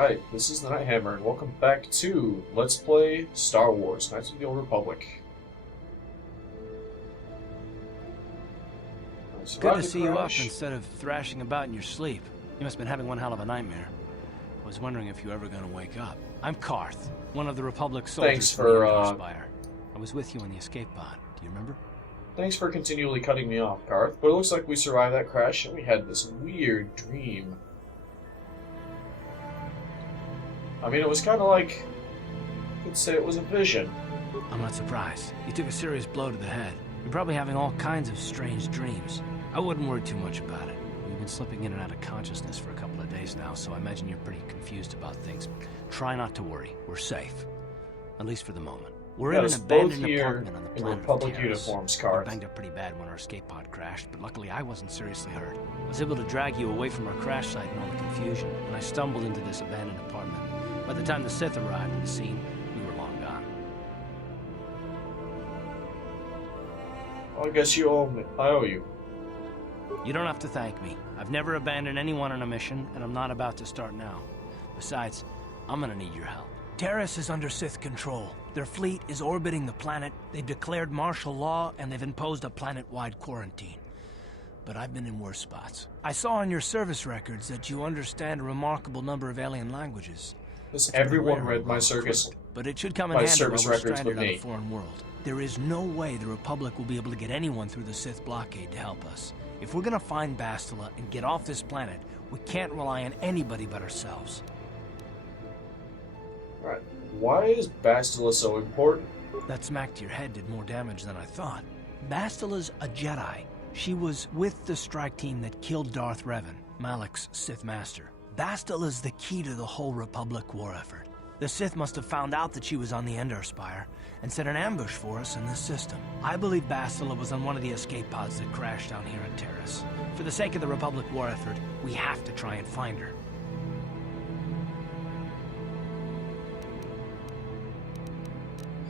Alright, this is the Nighthammer, and welcome back to Let's Play Star Wars, Knights of the Old Republic. Good to see you up instead of thrashing about in your sleep. You must have been having one hell of a nightmare. I was wondering if you were ever going to wake up. I'm Karth, one of the Republic soldiers from the Spire. I was with you in the escape pod. Do you remember? Thanks for continually cutting me off, Karth, but it looks like we survived that crash and we had this weird dream. I mean, it was kind of like, you could say it was a vision. I'm not surprised. You took a serious blow to the head. You're probably having all kinds of strange dreams. I wouldn't worry too much about it. You've been slipping in and out of consciousness for a couple of days now, so I imagine you're pretty confused about things. Try not to worry. We're safe. At least for the moment. We're in an abandoned apartment on the planet Republic of Taris. uniforms, We Karth. banged up pretty bad when our escape pod crashed, but luckily I wasn't seriously hurt. I was able to drag you away from our crash site in all the confusion, and I stumbled into this abandoned apartment. By the time the Sith arrived at the scene, we were long gone. Well, I guess you owe me. I owe you. You don't have to thank me. I've never abandoned anyone on a mission, and I'm not about to start now. Besides, I'm gonna need your help. Taris is under Sith control. Their fleet is orbiting the planet, they've declared martial law, and they've imposed a planet-wide quarantine. But I've been in worse spots. I saw on your service records that you understand a remarkable number of alien languages. Everyone read my service, but it should come in handy while we're stranded on me. a foreign world. There is no way the Republic will be able to get anyone through the Sith blockade to help us. If we're gonna find Bastila and get off this planet, we can't rely on anybody but ourselves. Alright, why is Bastila so important? That smack to your head did more damage than I thought. Bastila's a Jedi. She was with the strike team that killed Darth Revan, Malak's Sith Master. Bastila's the key to the whole Republic war effort. The Sith must have found out that she was on the Endar Spire and set an ambush for us in this system. I believe Bastila was on one of the escape pods that crashed down here at Taris. For the sake of the Republic war effort, we have to try and find her.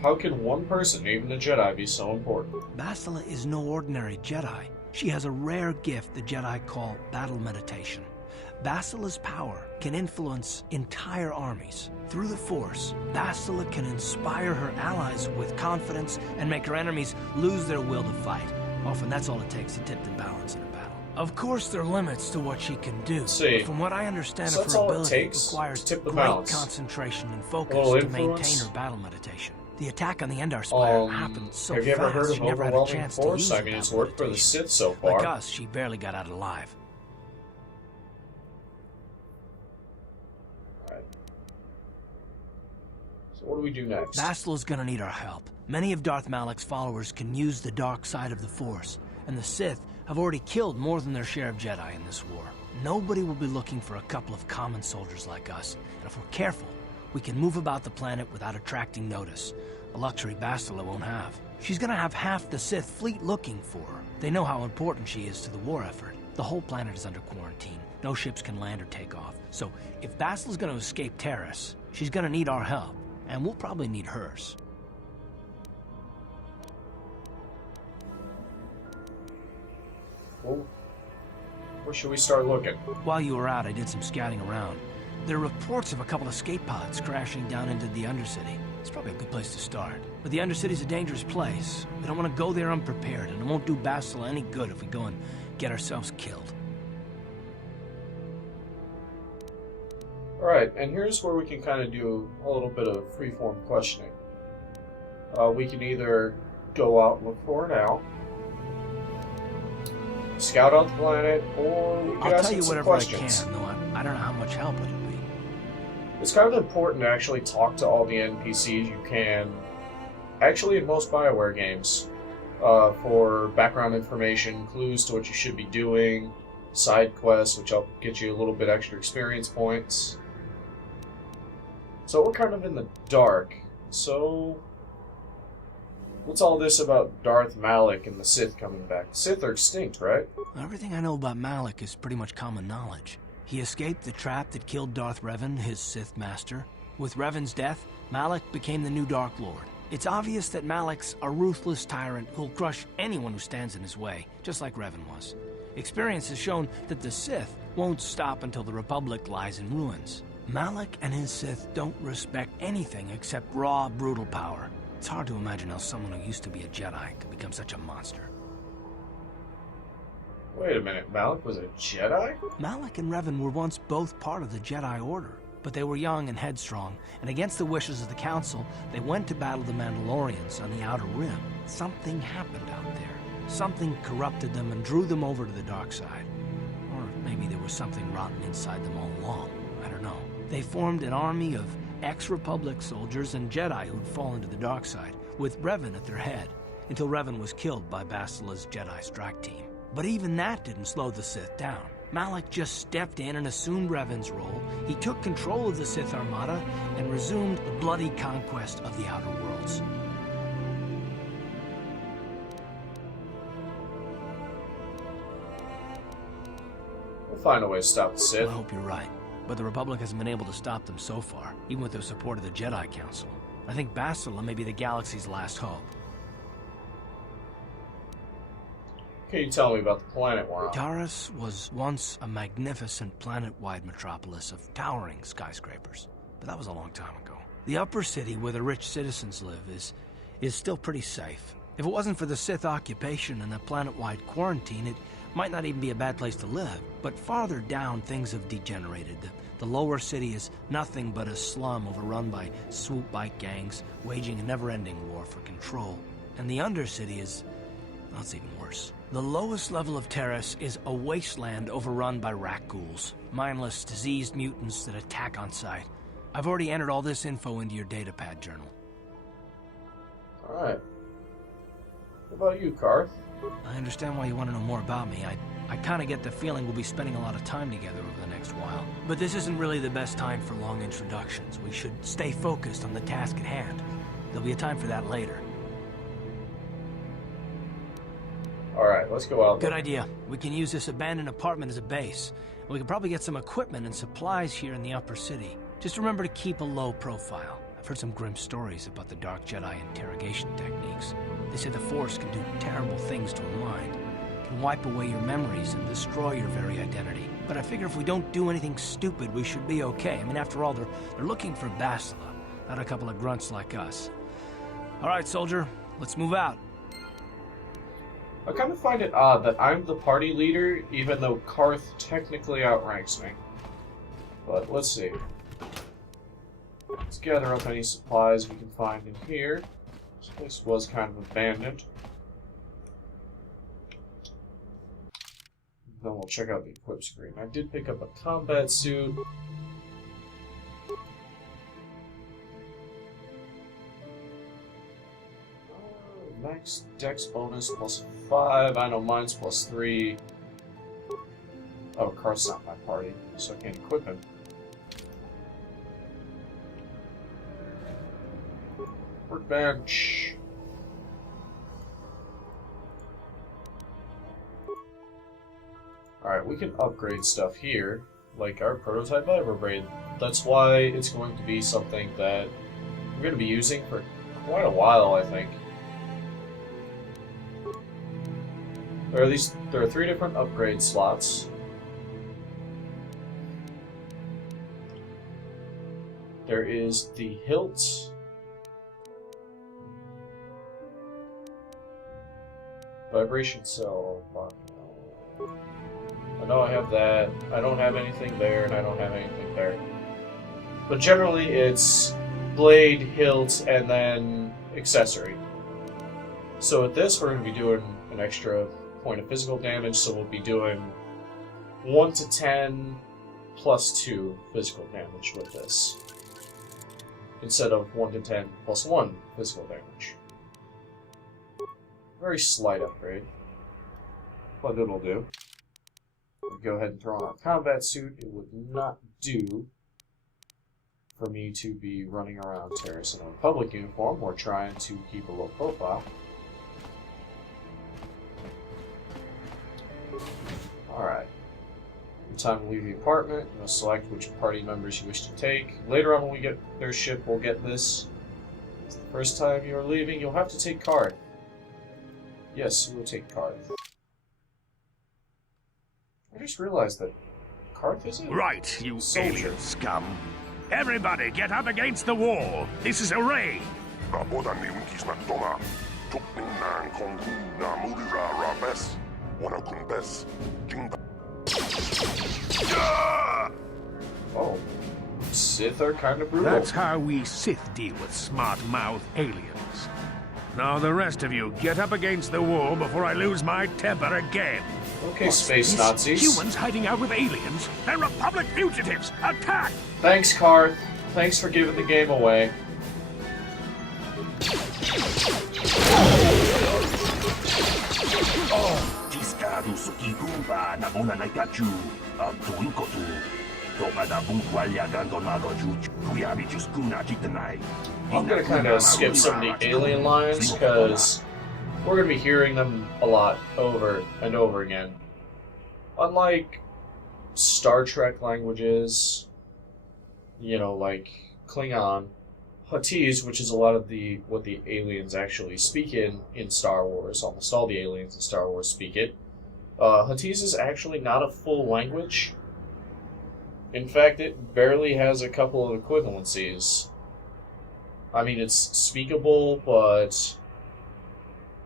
How can one person, even a Jedi, be so important? Bastila is no ordinary Jedi. She has a rare gift the Jedi call battle meditation. Bastila's power can influence entire armies. Through the Force, Bastila can inspire her allies with confidence and make her enemies lose their will to fight. Often that's all it takes to tip the balance in a battle. Of course, there are limits to what she can do. But from what I understand of her ability, it requires great concentration and focus to maintain her battle meditation. The attack on the Endar Spire happened so fast, have you ever heard of she never had a chance to use I mean, it's worked for the Sith so far. Like us, she barely got out alive. Alright. So what do we do next? Bastila's gonna need our help. Many of Darth Malak's followers can use the dark side of the Force, and the Sith have already killed more than their share of Jedi in this war. Nobody will be looking for a couple of common soldiers like us, and if we're careful, we can move about the planet without attracting notice, a luxury Bastila won't have. She's gonna have half the Sith fleet looking for her. They know how important she is to the war effort. The whole planet is under quarantine. No ships can land or take off. So if Bastila's gonna escape Taris, she's gonna need our help, and we'll probably need hers. Well, where should we start looking? While you were out, I did some scouting around. There are reports of a couple of escape pods crashing down into the Undercity. It's probably a good place to start. But the Undercity's a dangerous place. We don't want to go there unprepared, and it won't do Bastila any good if we go and get ourselves killed. Alright, and here's where we can kind of do a little bit of freeform questioning. We can either go out and look for her now, scout out the planet, or we can ask some questions. I'll tell you whatever I can, though I don't know how much help it'll be. It's kind of important to actually talk to all the NPCs you can, actually in most BioWare games, for background information, clues to what you should be doing, side quests, which will get you a little bit extra experience points. So we're kind of in the dark, so what's all this about Darth Malak and the Sith coming back? Sith are extinct, right? Everything I know about Malak is pretty much common knowledge. He escaped the trap that killed Darth Revan, his Sith master. With Revan's death, Malak became the new Dark Lord. It's obvious that Malak's a ruthless tyrant who'll crush anyone who stands in his way, just like Revan was. Experience has shown that the Sith won't stop until the Republic lies in ruins. Malik and his Sith don't respect anything except raw, brutal power. It's hard to imagine how someone who used to be a Jedi could become such a monster. Wait a minute, Malik was a Jedi? Malik and Revan were once both part of the Jedi Order, but they were young and headstrong, and against the wishes of the Council, they went to battle the Mandalorians on the Outer Rim. Something happened out there. Something corrupted them and drew them over to the dark side. Or maybe there was something rotten inside them all along. I don't know. They formed an army of ex-Republic soldiers and Jedi who'd fallen to the dark side, with Revan at their head, until Revan was killed by Basila's Jedi strike team. But even that didn't slow the Sith down. Malik just stepped in and assumed Revan's role. He took control of the Sith Armada and resumed the bloody conquest of the Outer Worlds. We'll find a way to stop the Sith. I hope you're right. But the Republic hasn't been able to stop them so far, even with the support of the Jedi Council. I think Bastila may be the galaxy's last hope. Can you tell me about the planet we're on? Taris was once a magnificent planet-wide metropolis of towering skyscrapers, but that was a long time ago. The upper city where the rich citizens live is still pretty safe. If it wasn't for the Sith occupation and the planet-wide quarantine, it might not even be a bad place to live. But farther down, things have degenerated. The lower city is nothing but a slum overrun by swoop bike gangs, waging a never-ending war for control. And the undercity is... well, it's even worse. The lowest level of Taris is a wasteland overrun by rat ghouls, mindless, diseased mutants that attack on sight. I've already entered all this info into your datapad journal. Alright. What about you, Karth? I understand why you want to know more about me. I kind of get the feeling we'll be spending a lot of time together over the next while. But this isn't really the best time for long introductions. We should stay focused on the task at hand. There'll be a time for that later. Alright, let's go out. Good idea. We can use this abandoned apartment as a base. We can probably get some equipment and supplies here in the upper city. Just remember to keep a low profile. I've heard some grim stories about the Dark Jedi interrogation techniques. They say the Force can do terrible things to a mind. It can wipe away your memories and destroy your very identity. But I figure if we don't do anything stupid, we should be okay. I mean, after all, they're looking for Bastila, not a couple of grunts like us. All right, soldier, let's move out. I kind of find it odd that I'm the party leader, even though Karth technically outranks me. But let's see. Let's gather up any supplies we can find in here. This place was kind of abandoned. Then we'll check out the equip screen. I did pick up a combat suit. Max dex bonus plus 5. I know mine's plus 3. Oh, Karth's not my party, so I can't equip him. Workbench. Alright, we can upgrade stuff here, like our prototype vibrobraid. That's why it's going to be something that we're going to be using for quite a while, I think. There are 3 different upgrade slots. There is the hilt, vibration cell. I know I have that. I don't have anything there, and I don't have anything there. But generally, it's blade, hilt, and then accessory. So with this, we're going to be doing an extra point of physical damage, so we'll be doing 1 to 10 plus 2 physical damage with this, instead of 1 to 10 plus 1 physical damage. Very slight upgrade, but it'll do. We'll go ahead and throw on our combat suit. It would not do for me to be running around Taris in a Republic uniform. We're trying to keep a low profile. Alright. Time to leave the apartment. You'll select which party members you wish to take. Later on when we get their ship, we'll get this. It's the first time you're leaving, you'll have to take Karth. Yes, we will take Karth. I just realized that Karth, is it? Right, you Soldier. alien scum. Everybody get up against the wall. This is a raid. Oh. Sith are kind of brutal. That's how we Sith deal with smart-mouth aliens. Now the rest of you get up against the wall before I lose my temper again. Okay, What's space this? Nazis. Humans hiding out with aliens? They're Republic fugitives! Attack! Thanks, Karth. Thanks for giving the game away. I'm gonna kind of skip some of the alien lines because we're gonna be hearing them a lot over and over again. Unlike Star Trek languages, you know, like Klingon, Huttese, which is a lot of what the aliens actually speak in Star Wars. Almost all the aliens in Star Wars speak it. Huttese is actually not a full language. In fact, it barely has a couple of equivalencies. I mean, it's speakable, but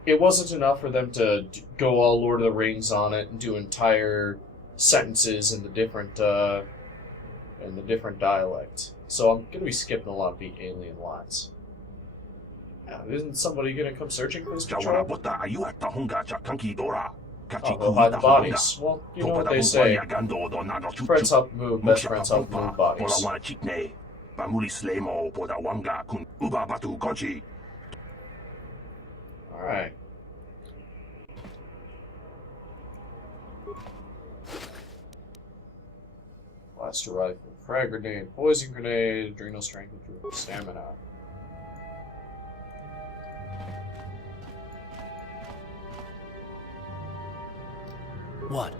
it wasn't enough for them to go all Lord of the Rings on it and do entire sentences in the different dialect. So I'm gonna be skipping a lot of the alien lines. Now, isn't somebody gonna come searching for this patrol? Oh, they'll hide the bodies. Well, you know what they say. Friends help move, best friends help move bodies. Alright. Blaster rifle, frag grenade, poison grenade, adrenal strength, adrenal stamina. What?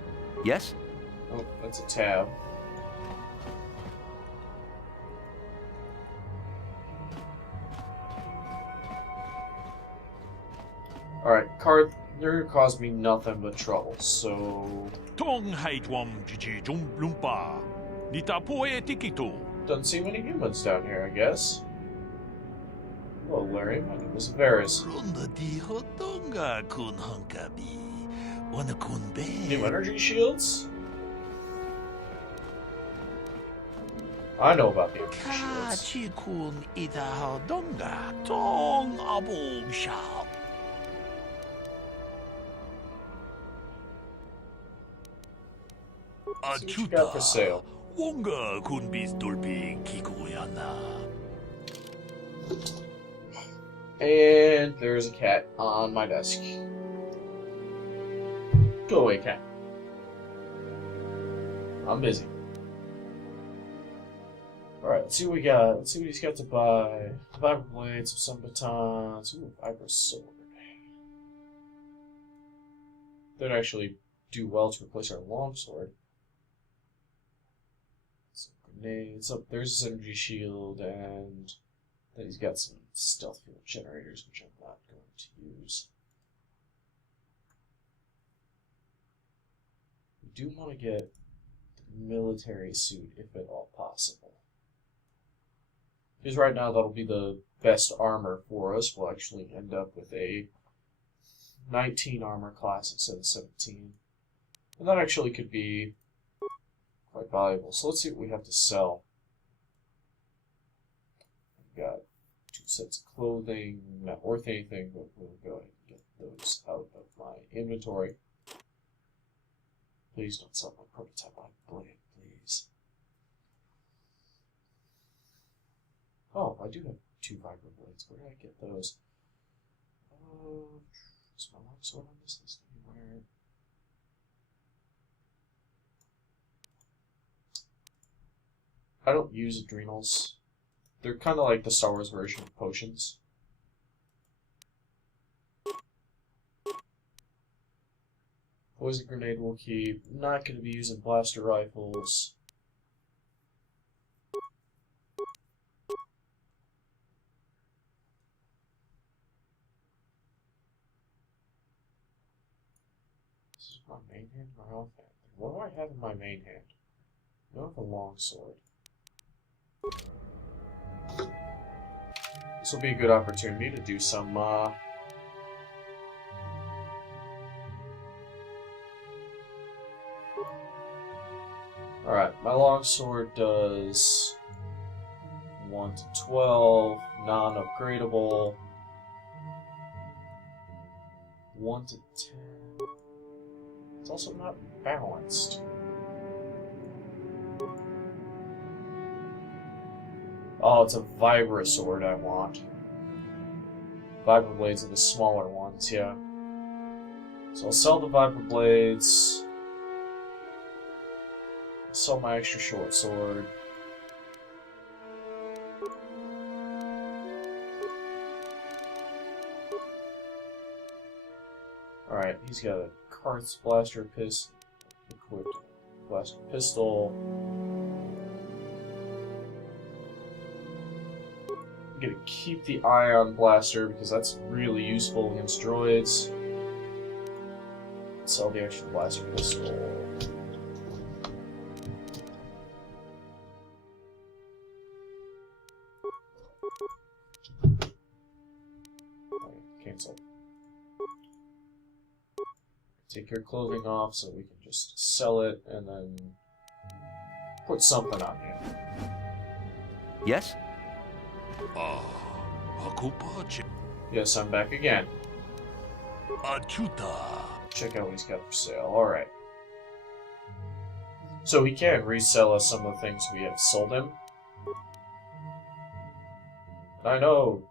Yes? Oh, that's a tab. Alright, Karth, you're gonna cause me nothing but trouble, so... Doesn't see many humans down here, I guess. Hello, Larry. My name is Varys. New energy shields? I know about the energy shields. Let's see what you got for sale. And there's a cat on my desk. Go away, cat. I'm busy. Alright, let's see what we got. Let's see what he's got to buy. Viper blades, some batons. Ooh, Viper sword. That'd actually do well to replace our longsword. Some grenades. Up there's his energy shield, and then he's got some stealth fuel generators, which I'm not going to use. We do want to get the military suit, if at all possible. Because right now that'll be the best armor for us. We'll actually end up with a 19 armor class instead of 17. And that actually could be quite valuable. So let's see what we have to sell. We've got 2 sets of clothing, not worth anything, but we'll go ahead and get those out of my inventory. Please don't sell my prototype blade, please. Oh, I do have 2 Viper blades. Where did I get those? Is my longsword on this list anywhere? I don't use adrenals. They're kind of like the Star Wars version of potions. Poison grenade will keep. Not going to be using blaster rifles. This is my main hand or my offhand? What do I have in my main hand? You have a longsword. This will be a good opportunity to do some, Alright, my longsword does 1 to 12, non-upgradable. 1 to 10. It's also not balanced. Oh, it's a Vibra sword I want. Vibra blades are the smaller ones, yeah. So I'll sell the Vibra blades. Sell my extra short sword. Alright, he's got a Karth's blaster equipped blaster pistol. I'm gonna keep the ion blaster because that's really useful against droids. Sell the extra blaster pistol. Cancel. Take your clothing off so we can just sell it and then put something on you. Yes? Yes, I'm back again. Achuta. Check out what he's got for sale. Alright. So he can resell us some of the things we have sold him. And I know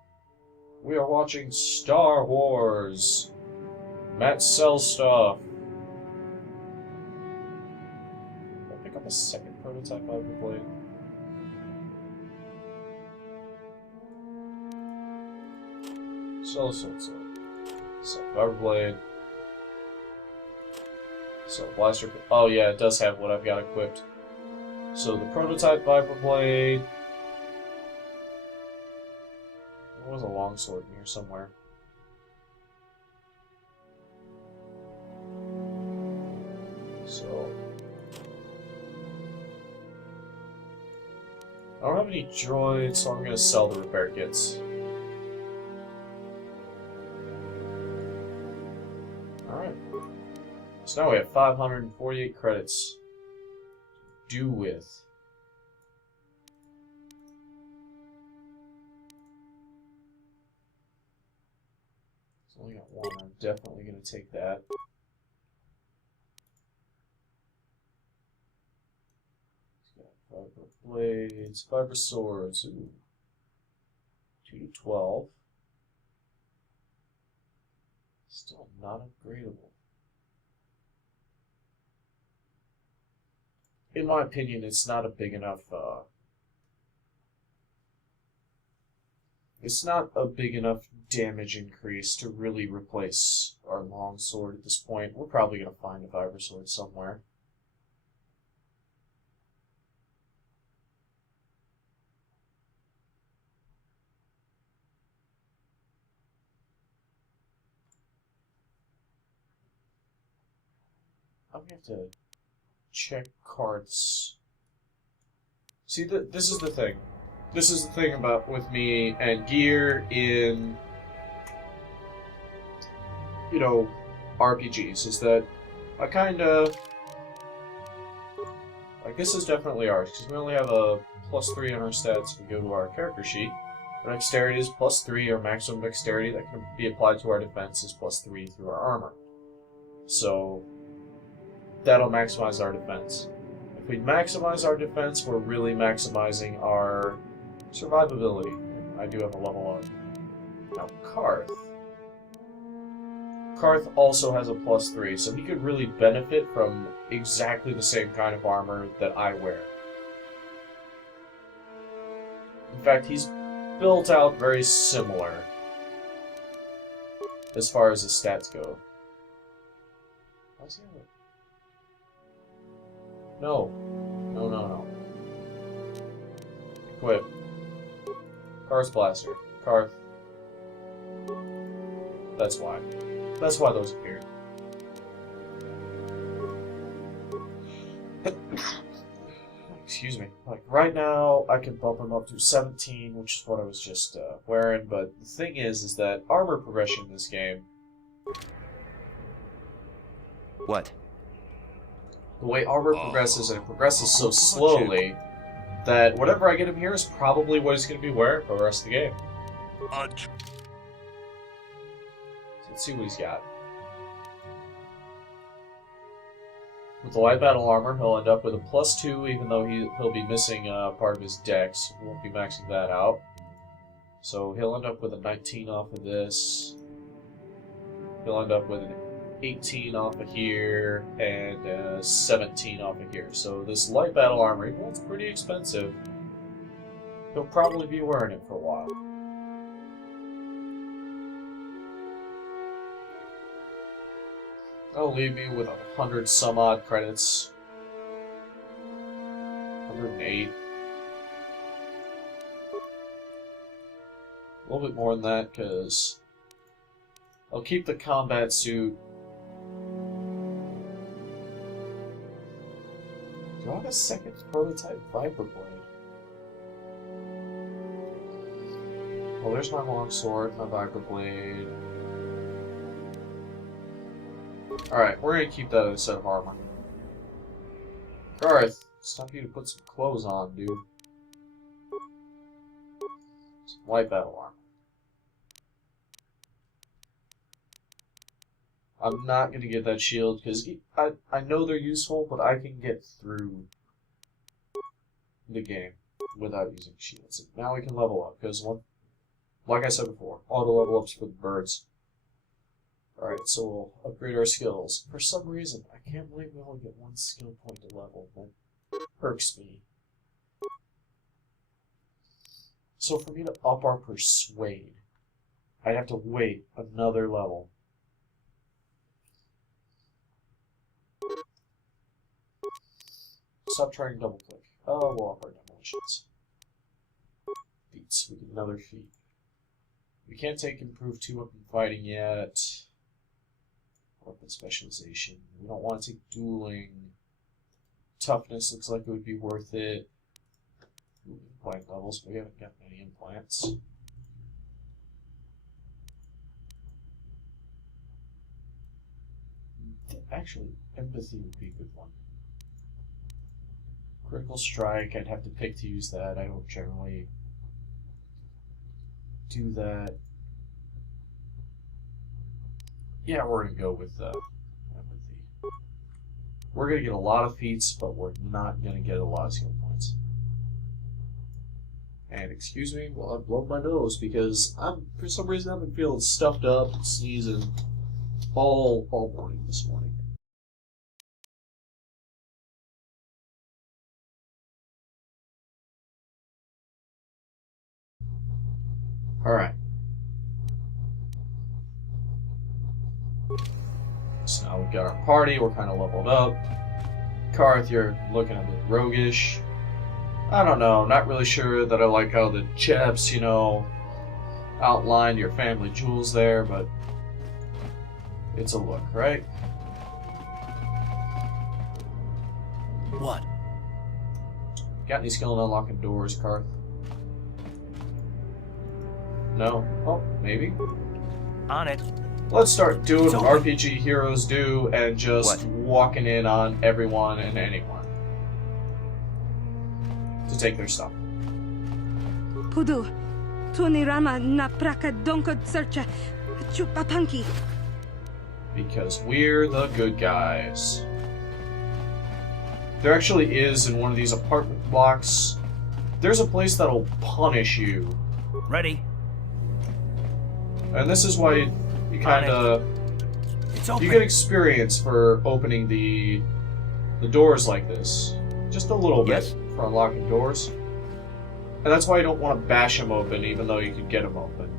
we are watching Star Wars. Matt sells stuff. I'll pick up a second prototype Vibra blade. Sell a sword. Sell Vibra blade. So blaster. Oh yeah, it does have what I've got equipped. So the prototype Vibra blade. There was a longsword in here somewhere. So I don't have any droids, so I'm gonna sell the repair kits. Alright. So now we have 548 credits to do with. It's only got one. I'm definitely gonna take that. Vibra blades, Vibra swords, ooh. 2 to 12. Still not upgradable. In my opinion, it's not a big enough, it's not a big enough damage increase to really replace our longsword at this point. We're probably going to find a Vibra sword somewhere. I'm going to have to check cards. See, this is the thing. This is the thing about with me and gear in, you know, RPGs, is that I kind of, like, this is definitely ours, because we only have a +3 on our stats if we go to our character sheet. Our dexterity is +3, our maximum dexterity that can be applied to our defense is +3 through our armor. So that'll maximize our defense. If we maximize our defense, we're really maximizing our survivability. I do have a level up. Now, Karth. Karth also has a +3, so he could really benefit from exactly the same kind of armor that I wear. In fact, he's built out very similar as far as his stats go. Why's he have it? No. No. Equip. Karth's blaster. Karth. That's why. That's why those appeared. excuse me. Like, right now, I can bump him up to 17, which is what I was just wearing, but the thing is that armor progression in this game... What? The way armor progresses, and it progresses so slowly, that whatever I get him here is probably what he's going to be wearing for the rest of the game. So let's see what he's got. With the light battle armor, he'll end up with a +2, even though he'll be missing part of his dex. He won't be maxing that out. So he'll end up with a 19 off of this. He'll end up with an 18 off of here, and a 17 off of here. So this light battle armor, even though it's pretty expensive, he'll probably be wearing it for a while. That'll leave me with 100 some odd credits. 108. A little bit more than that, because I'll keep the combat suit. Do I have a second prototype Viper Blade? Well, there's my longsword, my Viper Blade. Alright, we're gonna keep that as a set of armor. Garth, it's time for you to put some clothes on, dude. Some light battle armor. I'm not gonna get that shield, because I know they're useful, but I can get through the game without using shields. And now we can level up, because, like I said before, auto level ups for the birds. Alright, so we'll upgrade our skills. For some reason, I can't believe we only get 1 skill point to level. That irks me. So for me to up our Persuade, I'd have to wait another level. Stop trying to double click. Oh, we'll up our demolitions. Feats. We get another feat. We can't take improved 2-weapon fighting yet. Weapon specialization. We don't want to take dueling. Toughness looks like it would be worth it. Ooh, implant levels. We haven't got any implants. Actually, empathy would be a good one. Critical strike, I'd have to pick to use that. I don't generally do that. Yeah, we're going to go with empathy. We're going to get a lot of feats, but we're not going to get a lot of skill points. And excuse me while I blow my nose, because for some reason I've been feeling stuffed up and sneezing all morning this morning. Alright. So now we've got our party, we're kind of leveled up. Karth, you're looking a bit roguish. I don't know, not really sure that I like how the chaps, you know, outlined your family jewels there, but it's a look, right? What? Got any skill in unlocking doors, Karth? No? Oh, maybe? On it. Let's start doing what RPG heroes do and just walking in on everyone and anyone to take their stuff. Pudu, tunirama na praka donko searcha chupapanki. Because we're the good guys. There actually is, in one of these apartment blocks, there's a place that'll punish you. Ready. And this is why you kind of... You get experience for opening the doors like this. Just a little bit for unlocking doors. And that's why you don't want to bash them open, even though you could get them open.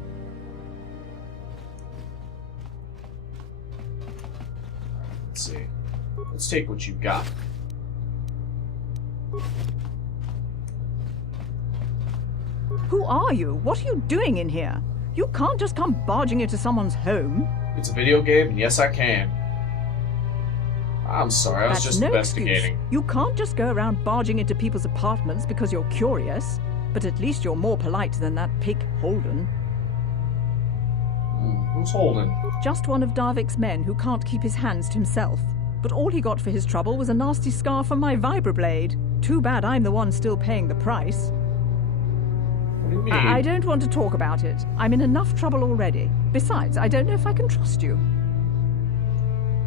Let's see. Let's take what you've got. Who are you? What are you doing in here? You can't just come barging into someone's home. It's a video game, and yes, I can. I'm sorry, I was That's just no investigating. excuse. You can't just go around barging into people's apartments because you're curious. But at least you're more polite than that pig Holden. Who's Holden? Just one of Darvik's men who can't keep his hands to himself. But all he got for his trouble was a nasty scar from my vibroblade. Too bad I'm the one still paying the price. What do you mean? I don't want to talk about it. I'm in enough trouble already. Besides, I don't know if I can trust you.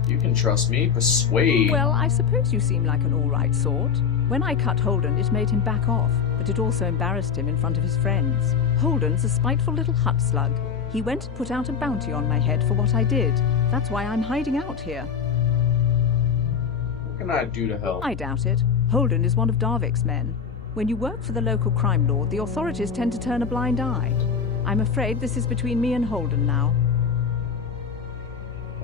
You can trust me. Persuade. Well, I suppose you seem like an all-right sort. When I cut Holden, it made him back off, but it also embarrassed him in front of his friends. Holden's a spiteful little hut slug. He went and put out a bounty on my head for what I did. That's why I'm hiding out here. What can I do to help? I doubt it. Holden is one of Darvik's men. When you work for the local crime lord, the authorities tend to turn a blind eye. I'm afraid this is between me and Holden now.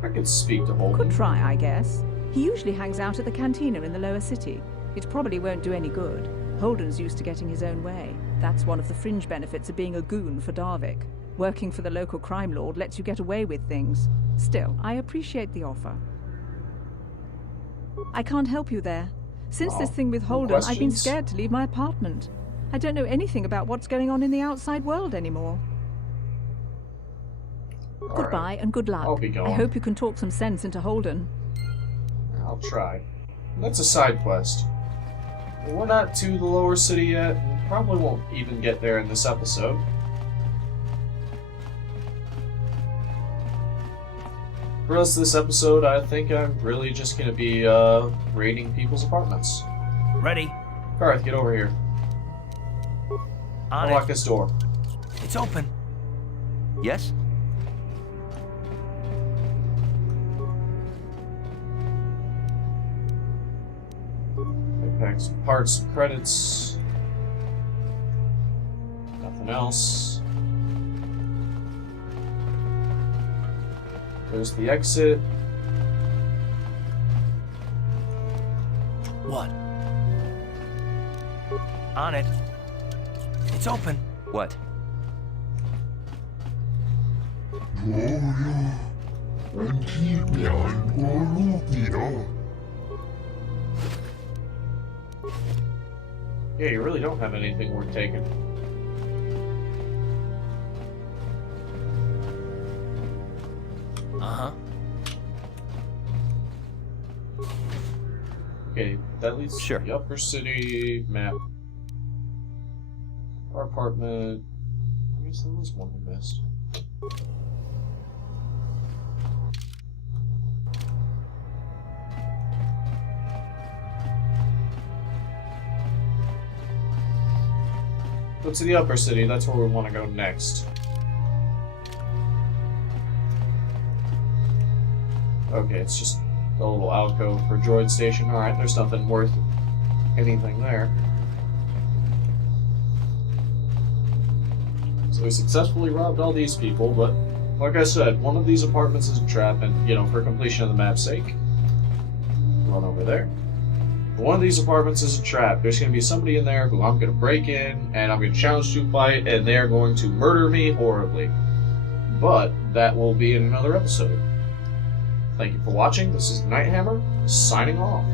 I could speak to Holden. Could try, I guess. He usually hangs out at the cantina in the lower city. It probably won't do any good. Holden's used to getting his own way. That's one of the fringe benefits of being a goon for Darvik. Working for the local crime lord lets you get away with things. Still, I appreciate the offer. I can't help you there. Since this thing with Holden, I've been scared to leave my apartment. I don't know anything about what's going on in the outside world anymore. Goodbye and good luck. I'll be going. I hope you can talk some sense into Holden. I'll try. That's a side quest. We're not to the lower city yet, and probably won't even get there in this episode. For the rest of this episode, I think I'm really just going to be raiding people's apartments. Ready? Karth, get over here. On Unlock it. this door. It's open. Yes? Packs, parts, credits. Nothing else. There's the exit. What? On it. It's open. What? Yeah, you really don't have anything worth taking. Uh-huh. Okay, that leads Sure. to the upper city map. Our apartment. I guess there was one we missed. Go to the upper city, that's where we want to go next. Okay, it's just a little alcove for droid station. Alright, there's nothing worth anything there. So we successfully robbed all these people, but like I said, one of these apartments is a trap, and, you know, for completion of the map's sake, run over there. One of these apartments is a trap. There's going to be somebody in there who I'm going to break in, and I'm going to challenge to a fight, and they're going to murder me horribly. But that will be in another episode. Thank you for watching. This is Nighthammer, signing off.